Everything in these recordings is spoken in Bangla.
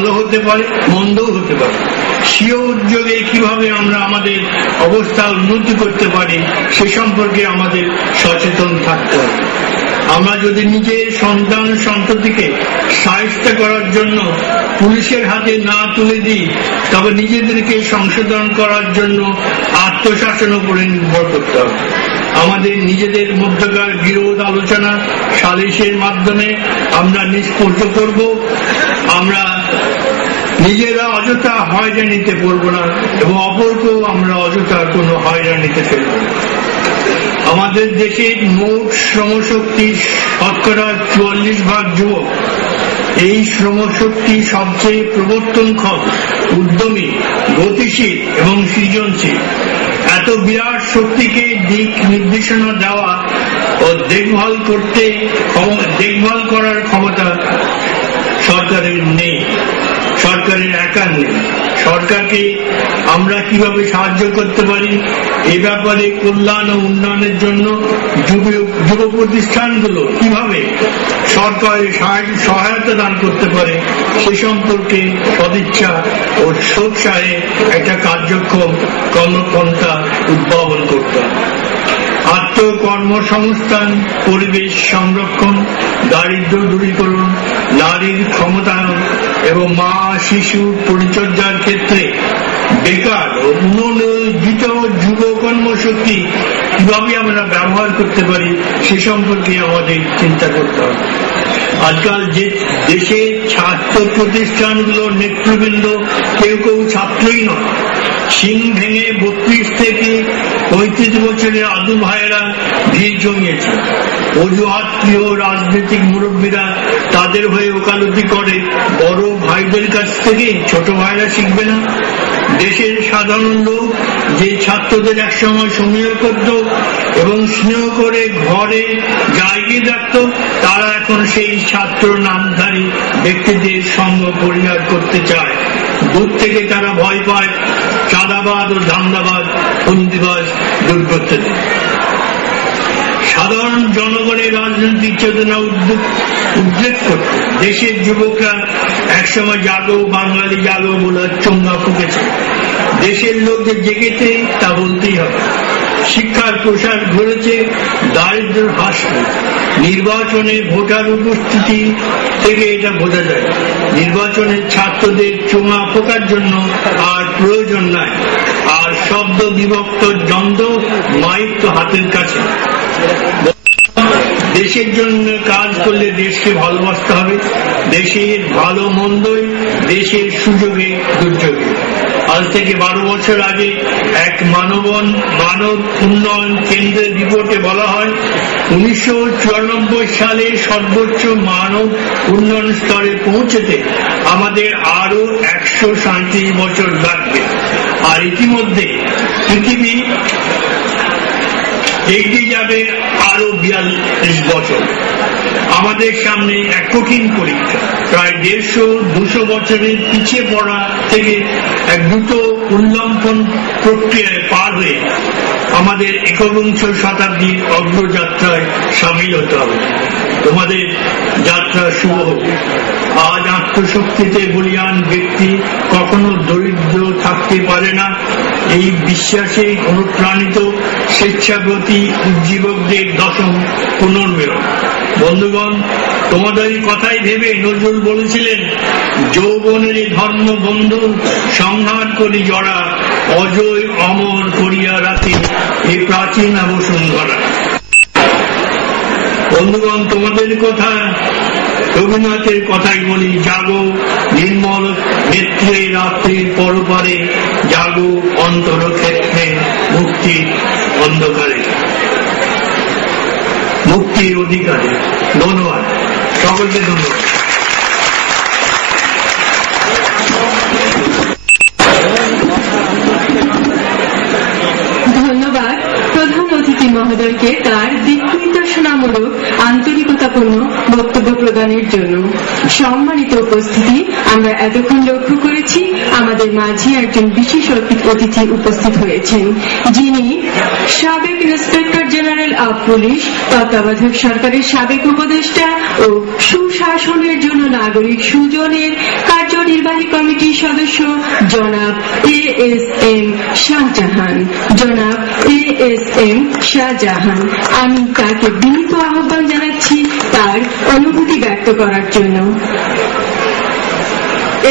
ভালো হতে পারে, মন্দও হতে পারে। স্বীয় উদ্যোগে কিভাবে আমরা আমাদের অবস্থা উন্নতি করতে পারি সে সম্পর্কে আমাদের সচেতন থাকতে হবে। আমরা যদি নিজের সন্তান সন্ততিকে শায়েস্ত করার জন্য পুলিশের হাতে না তুলে দিই, তবে নিজেদেরকে সংশোধন করার জন্য আত্মশাসন উপরে নির্ভর করতে হবে। আমাদের নিজেদের মধ্যকার বিরোধ আলোচনা সালিশের মাধ্যমে আমরা নিষ্পত্তি করব। আমরা নিজেরা অযথা হয়রানিতে পড়ব না এবং অপরকেও আমরা অযথা কোনো হয়রানিতে ফেলব না। আমাদের দেশের মোট শ্রমশক্তি শতকরা 44% যুবক। এই শ্রমশক্তি সবচেয়ে প্রবর্তনক্ষম, উদ্যমী, গতিশীল এবং সৃজনশীল। এত বিরাট শক্তিকে দিক নির্দেশনা দেওয়া ও দেখভাল করার ক্ষমতা সরকারের নেই, সরকারের একার নেই। সরকারকে আমরা কিভাবে সাহায্য করতে পারি, এ ব্যাপারে কল্যাণ ও উন্নয়নের জন্য যুব প্রতিষ্ঠানগুলো কিভাবে সরকারের সহায়তা দান করতে পারে সে সম্পর্কে সদিচ্ছা ও সোৎসাহে একটা কার্যক্ষম কর্মপন্থা উদ্ভাবন করতে হবে। আত্মকর্মসংস্থান, পরিবেশ সংরক্ষণ, দারিদ্র দূরীকরণ, নারীর ক্ষমতায়ন এবং মা শিশু পরিচর্যার ক্ষেত্রে বেকার ও পুনর্নিয়োজিত যুব কর্মশক্তি কিভাবে আমরা ব্যবহার করতে পারি সে সম্পর্কে আমাদের চিন্তা করতে হবে। আজকাল যে দেশের ছাত্র প্রতিষ্ঠানগুলোর নেতৃবৃন্দ কেউ কেউ ছাত্রই নয়, সিং ভেঙে 32 থেকে 35 বছরের আদু ভাইয়েরা ভিড় জমিয়েছে। অজুহাত প্রিয় রাজনৈতিক মুরব্বীরা তাদের হয়ে ওকালতি করে, বড় ভাইদের কাছ থেকে ছোট ভাইরা শিখবে না? দেশের সাধারণ লোক যে ছাত্রদের একসময় সমীহ করত এবং স্নেহ করে ঘরে জায়গিয়ে রাখত, তারা এখন সেই ছাত্র নামধারী ব্যক্তিদের সঙ্গ পরিহার করতে চায়। দূর থেকে তারা ভয় পায় চাঁদাবাদ ও ধান্দাবাদ, ফন্দিবাজ, দুর্বৃত্তদের। সাধারণ জনগণের রাজনৈতিক চেতনা উদ্রেক করতে দেশের যুবকরা একসময় জাগো বাঙালি জাগো বলে চোঙ্গা ফুঁকেছে। দেশের লোকদের জেগেছে তা বলতেই হবে। শিক্ষার প্রসার ঘটেছে, দারিদ্র হ্রাস। নির্বাচনে ভোটার উপস্থিতি থেকে এটা বোঝা যায়। নির্বাচনে ছাত্রদের চোঙা ফোকার জন্য আর প্রয়োজন নাই। আর শব্দ বিভক্ত দ্বন্দ্ব মাইক তো হাতের কাছে। দেশের জন্য কাজ করলে দেশকে ভালোবাসতে হবে। দেশের ভালো মন্দই দেশের সুযোগে দুর্যোগে। আজ থেকে 12 বছর আগে এক মানব উন্নয়ন কেন্দ্রের রিপোর্টে বলা হয় 1994 সালে সর্বোচ্চ মানব উন্নয়ন স্তরে পৌঁছতে আমাদের আরো 137 বছর লাগবে। আর ইতিমধ্যে পৃথিবী এগিয়ে যাবে আরো 42 বছর। আমাদের সামনে এক কঠিন পরীক্ষা। প্রায় 150-200 বছরের পিছিয়ে পড়া থেকে এক দ্রুত উল্লম্ফন প্রক্রিয়ায় পার হয়ে আমাদের একবিংশ শতাব্দীর অগ্রযাত্রায় সামিল হতে হবে। তোমাদের যাত্রা শুভ হোক। আজ আত্মশক্তিতে বলীয়ান ব্যক্তি কখনো দরিদ্র থাকতে পারে না, এই বিশ্বাসে অনুপ্রাণিত স্বেচ্ছাগ্রহী উজ্জীবকদের 10ম পুনর্মিলন। বন্ধুগণ, তোমাদের কথাই ভেবে নজরুল বলেছিলেন, যৌবনের ধর্ম বন্ধু সংহার করি জড়া, অজয় অমর করিয়া রাখি এই প্রাচীন বসুন্ধরা। বন্ধুগণ, তোমাদের কথা রবীন্দ্রনাথের কথাই বলি, জাগো নির্মল নেত্রে রাত্রির পরপারে, জাগো অন্তর ক্ষেত্রে মুক্তির অন্ধকারে, মুক্তির অধিকারে। ধন্যবাদ সকলকে, ধন্যবাদ। ধন্যবাদ প্রধান অতিথি মহোদয়কে তার দিক নির্দেশনামূলক আন্তরিকতাপূর্ণ বক্তব্য প্রদানের জন্য। সম্মানিত উপস্থিতি, আমরা এতক্ষণ লক্ষ্য করেছি আমাদের মাঝে একজন বিশেষ অতিথি উপস্থিত হয়েছেন, যিনি সাবেক ইন্সপেক্টর জেনারেল অব পুলিশ, তত্ত্বাবধায়ক সরকারের সাবেক উপদেষ্টা ও সুশাসনের জন্য নাগরিক সুজনের কার্যনির্বাহী কমিটির সদস্য জনাব ASM শাহজাহান। জনাব ASM শাহজাহান, আমি তাকে বিনীত আহ্বান জানাচ্ছি তার অনুভূতি ব্যক্ত করার জন্য,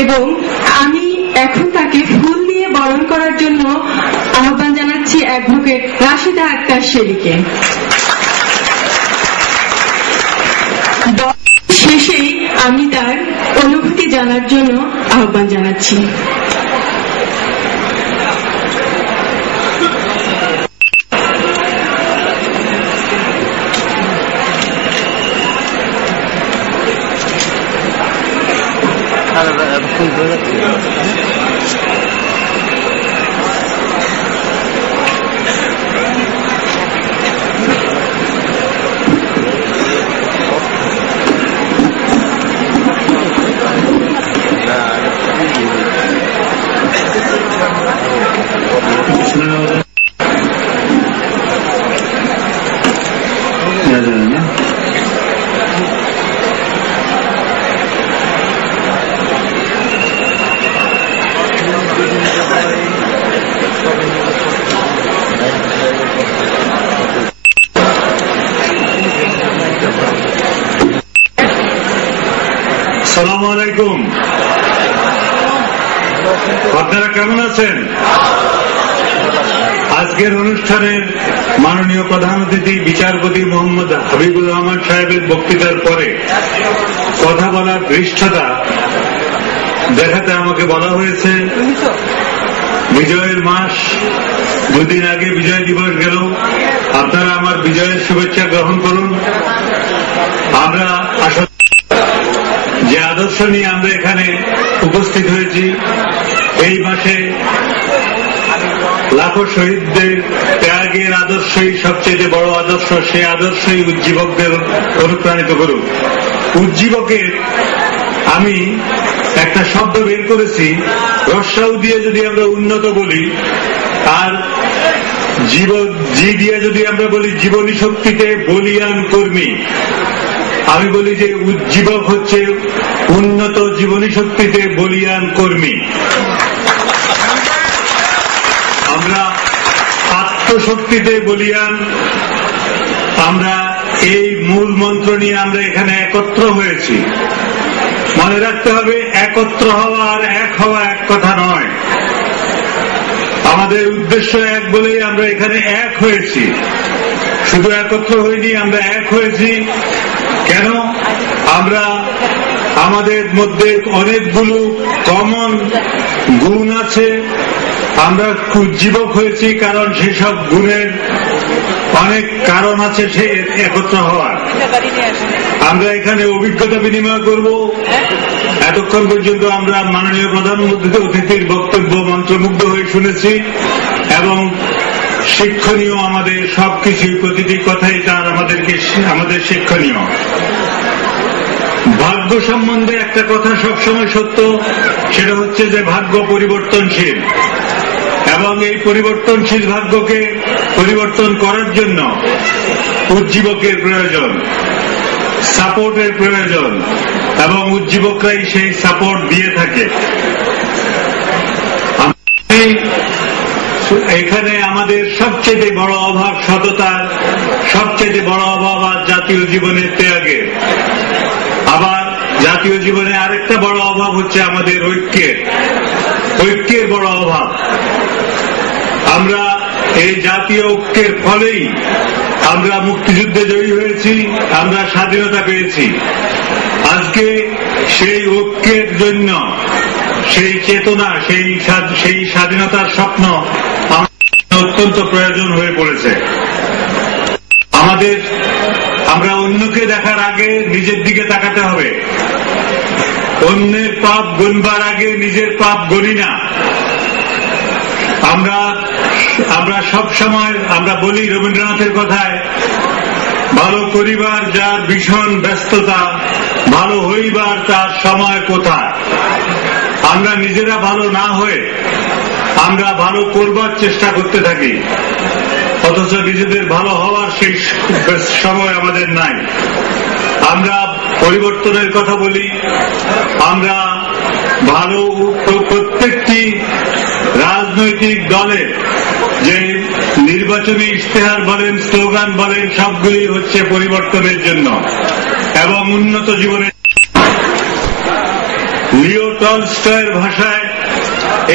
এবং আমি এখন তাকে ফুল দিয়ে বরণ করার জন্য আহ্বান জানাচ্ছি অ্যাডভোকেট রাশিদা আক্তার শেরিকে। শেষেই আমি তার অনুভূতি জানার জন্য আহ্বান জানাচ্ছি। আসসালামু আলাইকুম। আপনারা কেমন আছেন? আজকের অনুষ্ঠানের মাননীয় প্রধান অতিথি বিচারপতি মোহাম্মদ হাবিবুর রহমান সাহেবের বক্তৃতার পরে কথা বলার ধৃষ্টতা দেখাতে আমাকে বলা হয়েছে। বিজয়ের মাস, দুদিন আগে বিজয় দিবস গেল, আপনারা আমার বিজয়ের শুভেচ্ছা গ্রহণ করুন। আমরা আসলে যে আদর্শ নিয়ে আমরা এখানে উপস্থিত হয়েছি, এই মাসে লাখো শহীদদের ত্যাগের আদর্শই সবচেয়ে বড় আদর্শ, সেই আদর্শই উজ্জীবকদের অনুপ্রাণিত করুক। উজ্জীবকের আমি একটা শব্দ বের করেছি, রস্যাউ দিয়ে যদি আমরা উন্নত বলি, আর জি দিয়ে যদি আমরা বলি জীবনী শক্তিতে বলিয়ান কর্মী। আমি বলি যে উজ্জীবক হচ্ছে উন্নত জীবনী শক্তিতে বলিয়ান কর্মী। আমরা আত্মশক্তিতে বলিয়ান, আমরা এই মূল মন্ত্র নিয়ে আমরা এখানে একত্র হয়েছি। মনে রাখতে হবে, একত্র হওয়া আর এক হওয়া এক কথা নয়। আমাদের উদ্দেশ্য এক বলেই আমরা এখানে এক হয়েছি, শুধু একত্র হইনি, আমরা এক হয়েছি। কেন? আমরা আমাদের মধ্যে অনেকগুলো কমন গুণ আছে। আমরা উজ্জীবক হয়েছি কারণ সেসব গুণের অনেক কারণ আছে সে একত্র হওয়ার। আমরা এখানে অভিজ্ঞতা বিনিময় করব। এতক্ষণ পর্যন্ত আমরা মাননীয় প্রধান অতিথির বক্তব্য মন্ত্রমুগ্ধ হয়ে শুনেছি এবং শিক্ষণীয়, আমাদের সবকিছুই, প্রতিটি কথাই তার আমাদের শিক্ষণীয়। ভাগ্য সম্বন্ধে একটা কথা সবসময় সত্য, সেটা হচ্ছে যে ভাগ্য পরিবর্তনশীল, এবং এই পরিবর্তনশীল ভাগ্যকে পরিবর্তন করার জন্য উজ্জীবকের প্রয়োজন, সাপোর্টের প্রয়োজন, এবং উজ্জীবকরাই সেই সাপোর্ট দিয়ে থাকে। এখানে আমাদের সবচেয়ে বড় অভাব সততার, সবচেয়ে বড় অভাব আর জাতীয় জীবনের ত্যাগের। আবার জাতীয় জীবনে আরেকটা বড় অভাব হচ্ছে আমাদের ঐক্যের বড় অভাব। আমরা এই জাতীয় ঐক্যের ফলেই আমরা মুক্তিযুদ্ধে জয়ী হয়েছি, আমরা স্বাধীনতা পেয়েছি। আজকে সেই ঐক্যের জন্য, সেই চেতনা, সেই স্বাধীনতার স্বপ্ন অত্যন্ত প্রয়োজন হয়ে পড়েছে। আমরা অন্যকে দেখার আগে নিজের দিকে তাকাতে হবে। অন্যের পাপ গুনবার আগে নিজের পাপ গণি না। আমরা সব সময় আমরা বলি রবীন্দ্রনাথের কথায়, ভালো করিবার যার ভীষণ ব্যস্ততা, ভালো হইবার তার সময় কোথায়। আমরা নিজেরা ভালো না হয়ে আমরা ভালো করবার চেষ্টা করতে থাকি, অথচ নিজেদের ভালো হওয়ার সেই সময় আমাদের নাই। আমরা পরিবর্তনের কথা বলি, আমরা ভালো প্রত্যেকটি রাজনৈতিক দলের যে নির্বাচনী ইশতেহার বলেন, স্লোগান বলেন, সবগুলি হচ্ছে পরিবর্তনের জন্য এবং উন্নত জীবনের। লিও টলস্টয়ের ভাষায়,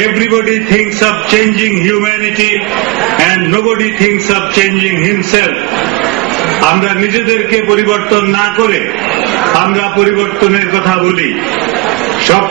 everybody thinks of changing humanity and nobody thinks of changing himself. আমরা নিজেদেরকে পরিবর্তন না করে আমরা পরিবর্তনের কথা বলি। সব